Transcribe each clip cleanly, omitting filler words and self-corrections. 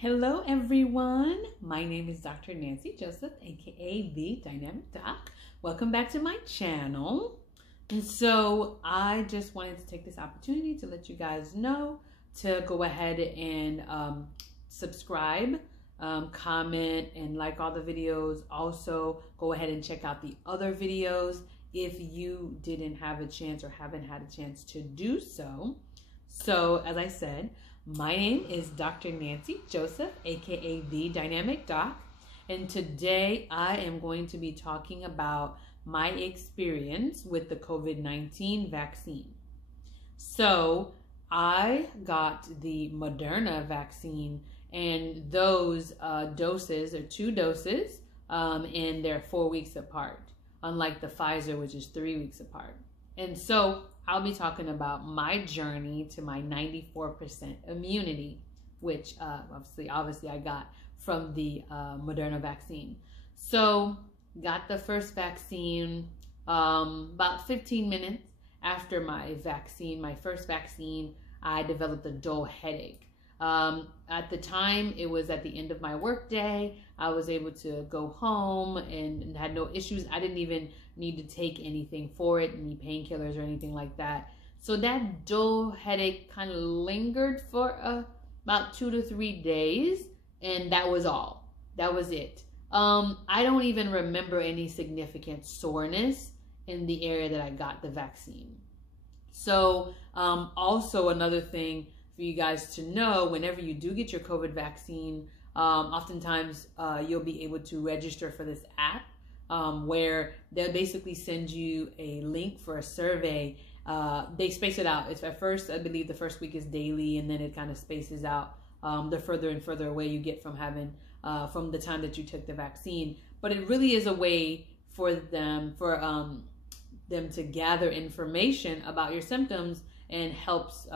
Hello everyone, my name is Dr. Nancy Joseph, aka The Dynamic Doc. Welcome back to my channel. And so I just wanted to take this opportunity to let you guys know to go ahead and subscribe, comment, and like all the videos. Also, go ahead and check out the other videos if you didn't have a chance or haven't had a chance to do so. So, as I said, my name is Dr. Nancy Joseph, aka The Dynamic Doc, and today I am going to be talking about my experience with the COVID-19 vaccine. So, I got the Moderna vaccine, and those doses are 2 doses, and they're 4 weeks apart, unlike the Pfizer, which is 3 weeks apart. And so I'll be talking about my journey to my 94% immunity, which obviously I got from the Moderna vaccine. So got the first vaccine about 15 minutes after my first vaccine, I developed a dull headache. At the time, it was at the end of my work day. I was able to go home and had no issues. I didn't even need to take anything for it, any painkillers or anything like that. So that dull headache kind of lingered for about 2 to 3 days, and that was all. That was it. I don't even remember any significant soreness in the area that I got the vaccine. So also another thing for you guys to know, whenever you do get your COVID vaccine, oftentimes you'll be able to register for this app where they'll basically send you a link for a survey. They space it out. It's at first, I believe the first week is daily, and then it kind of spaces out the further and further away you get from having from the time that you took the vaccine. But it really is a way for them to gather information about your symptoms and helps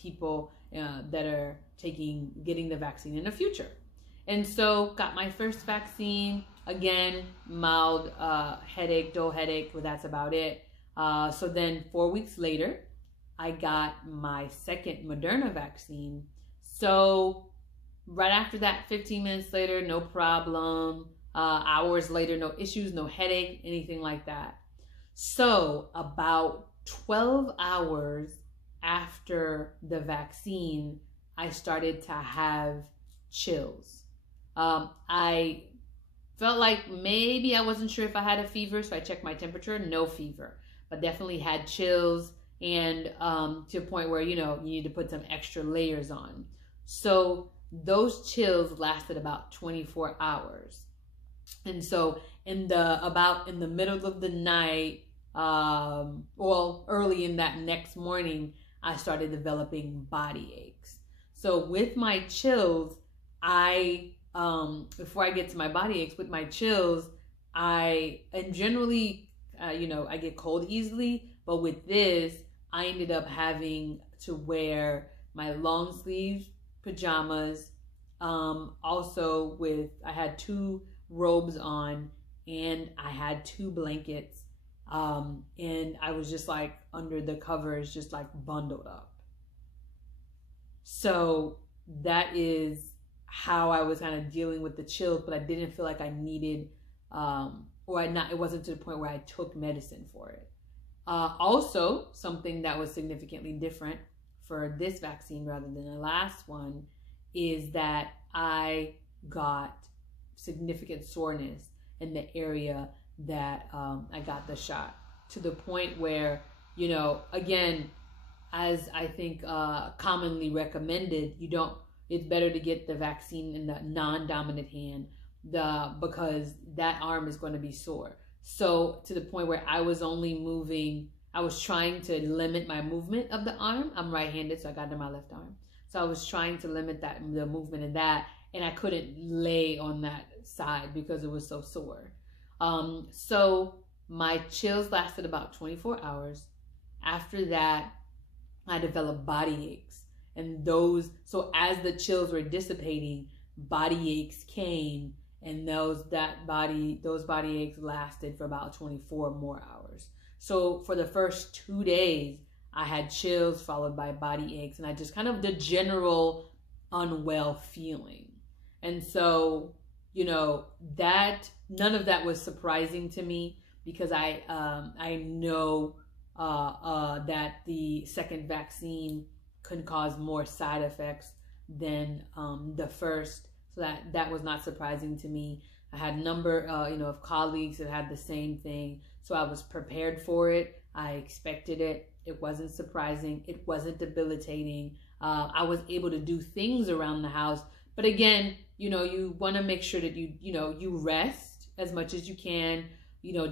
people that are getting the vaccine in the future. And so got my first vaccine, again, mild headache, dull headache, but that's about it. So then 4 weeks later, I got my second Moderna vaccine. So right after that, 15 minutes later, no problem. Hours later, no issues, no headache, anything like that. So about 12 hours after the vaccine, I started to have chills. I felt like maybe I wasn't sure if I had a fever, so I checked my temperature, no fever, but definitely had chills, and to a point where, you need to put some extra layers on. So those chills lasted about 24 hours. And so in the middle of the night, early in that next morning, I started developing body aches. So with my chills, before I get to my body aches, with my chills, I generally, I get cold easily, but with this, I ended up having to wear my long sleeve pajamas. Also I had 2 robes on, and I had 2 blankets. And I was just like under the covers, just like bundled up. So that is how I was kind of dealing with the chills, but I didn't feel like I needed, it wasn't to the point where I took medicine for it. Also, something that was significantly different for this vaccine rather than the last one is that I got significant soreness in the area that I got the shot, to the point where, again, as I think commonly recommended, it's better to get the vaccine in the non-dominant hand because that arm is going to be sore. So to the point where I was trying to limit my movement of the arm. I'm right-handed, so I got it in my left arm. So I was trying to limit the movement in that, and I couldn't lay on that side because it was so sore. So my chills lasted about 24 hours. After that, I developed body aches, and so as the chills were dissipating, body aches came, and those body aches lasted for about 24 more hours. So for the first 2 days, I had chills followed by body aches, and I just kind of the general unwell feeling. And so, that none of that was surprising to me, because I know that the second vaccine can cause more side effects than the first. So that was not surprising to me. I had a number of colleagues that had the same thing. So I was prepared for it. I expected it. It wasn't surprising. It wasn't debilitating. I was able to do things around the house. But again, you want to make sure that you rest as much as you can,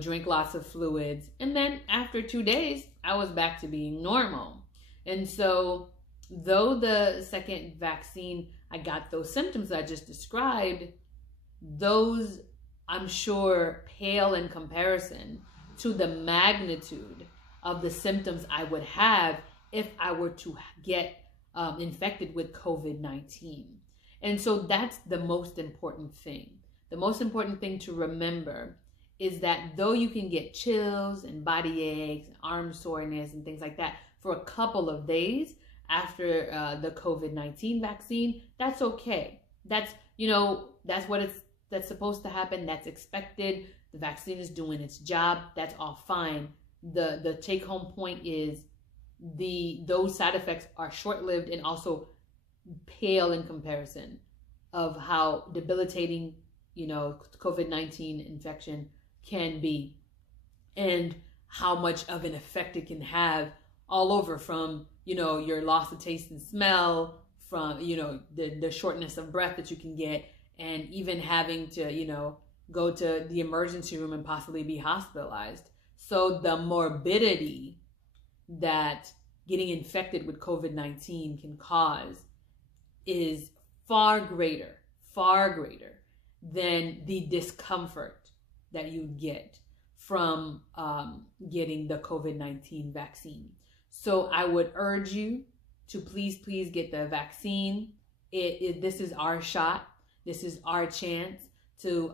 drink lots of fluids. And then after 2 days, I was back to being normal. And so though the second vaccine, I got those symptoms I just described, those, I'm sure, pale in comparison to the magnitude of the symptoms I would have if I were to get infected with COVID-19. And so that's the most important thing. The most important thing to remember is that though you can get chills and body aches, and arm soreness and things like that for a couple of days after the COVID-19 vaccine, that's okay. That's that's supposed to happen. That's expected. The vaccine is doing its job. That's all fine. The take home point is those side effects are short-lived and also pale in comparison of how debilitating COVID-19 infection can be, and how much of an effect it can have all over, from your loss of taste and smell, from the shortness of breath that you can get, and even having to go to the emergency room and possibly be hospitalized. So the morbidity that getting infected with COVID-19 can cause is far greater than the discomfort that you get from getting the COVID-19 vaccine. So I would urge you to please get the vaccine. This is our shot. This is our chance to,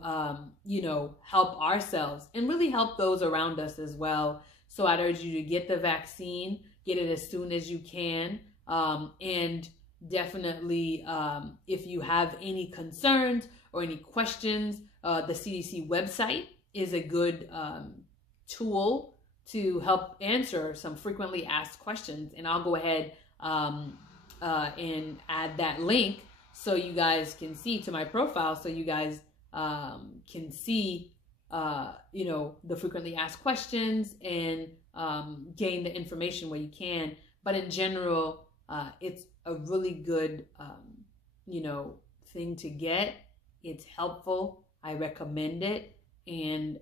help ourselves and really help those around us as well. So I'd urge you to get the vaccine, get it as soon as you can. And definitely, if you have any concerns or any questions, the CDC website is a good tool to help answer some frequently asked questions. And I'll go ahead and add that link so you guys can see to my profile, so you guys can see, the frequently asked questions and gain the information where you can. But in general, it's a really good, thing to get. It's helpful. I recommend it. And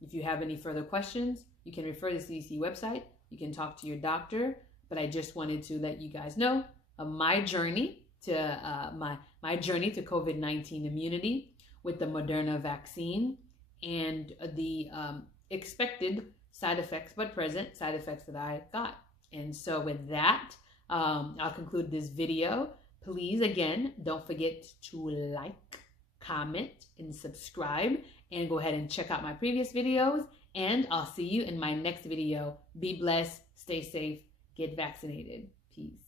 if you have any further questions, you can refer to the CDC website. You can talk to your doctor. But I just wanted to let you guys know of my journey to my journey to COVID-19 immunity with the Moderna vaccine, and the expected side effects, but present side effects that I got. And so with that, I'll conclude this video. Please, again, don't forget to like, comment, and subscribe, and go ahead and check out my previous videos. And I'll see you in my next video. Be blessed, stay safe, get vaccinated. Peace.